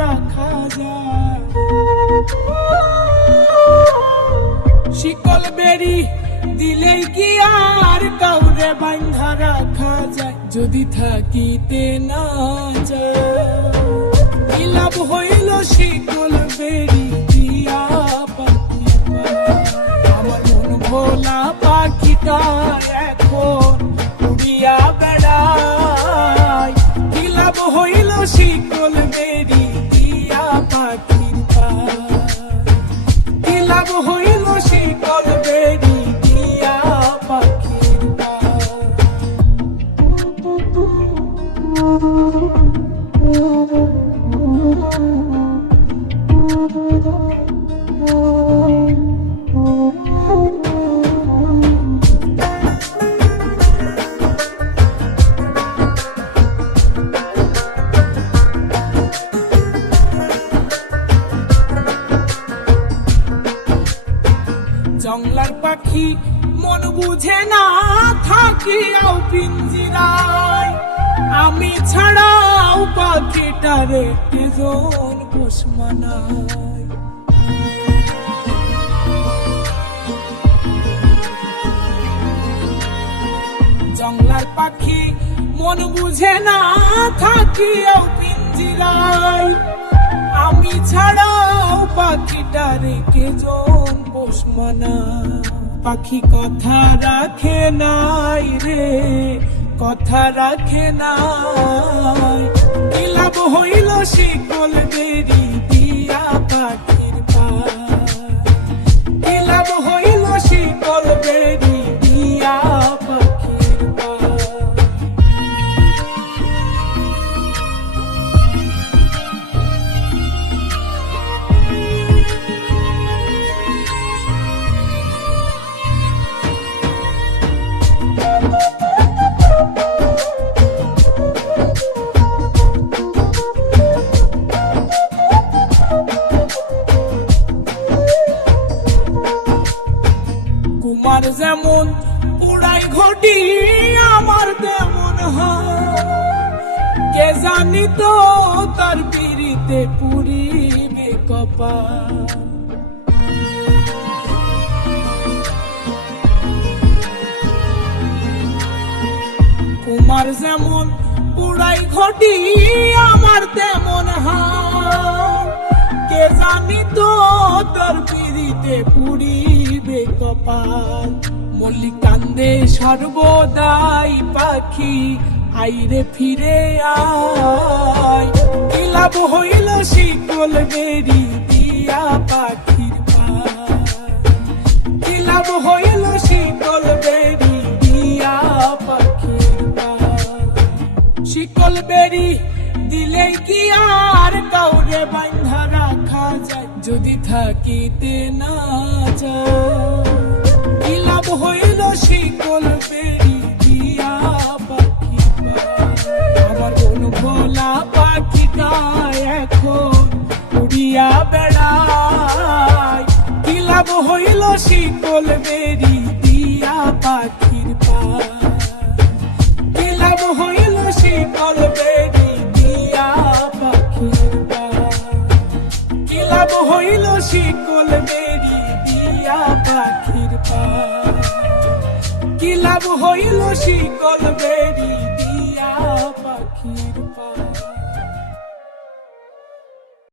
রাখা যায়। শিকল বেরি দিলেই কি আর কাউরে বাঁধা রাখা যায়, যদি থাকিতে না যায়। কি লাভ হইল শিকল বেরি দিয়া পাখি আমার মন ভোলা পাখিটা এখন উড়িয়া বেড়ায়। কি লাভ হইল শিকল বেরি দিয়া পাখির কি লাভ হইল শিকল বেরি দিয়া পাখির জংলার পাখি মন বুঝে না থাকিয়াও পিঞ্জিরায়, আমি ছাড়াও পাখিটারে কেজন পোষ মানায়। জংলার পাখি মন বুঝে না থাকিয়াও পিঞ্জিরায়, আমি ছাড়াও পাখিটারে কেজন পোষ মানায়। পাখি কথা রাখে নাই রে, কথা রাখে নাই। কি লাভ হইল শিকল বেরি দিয়া পাখির কি লাভ হইল শিকল বেরি দিয়া পাখির কুমার যেমন উড়াই ঘটি আমার তেমন হয়, কে জানি তো তার পিড়িতে পুরিবে কপাল। কুমার যেমন উড়াই ঘটি আমার তেমন হয়, কে জানি তো তার পিড়িতে পুরিবে কপাল। মল্লিক কান্দে সর্বদাই পাখি আইরে ফিরে আয়। কি লাভ হইল শিকল বেরি দিয়া পাখির কি লাভ হইল শিকল বেরি দিয়া পাখির শিকল বেরি দিলেই কি আর কাউরে বাঁধা রাখা যায়, যদি থাকিতে না যায়। কি লাভ হইল শিকল বেরি দিয়া পাখি আমার মন ভোলা পাখিটা এখন উড়িয়া বেড়ায়। কি লাভ হইল শিকল বেরি দিয়া পাখির কি লাভ হইল শিকল বেরি দিয়া পাখির কি লাভ হইল শিকল বেরি দিয়া পাখির কি লাভ হইল শিকল বেরি দিয়া পাখি।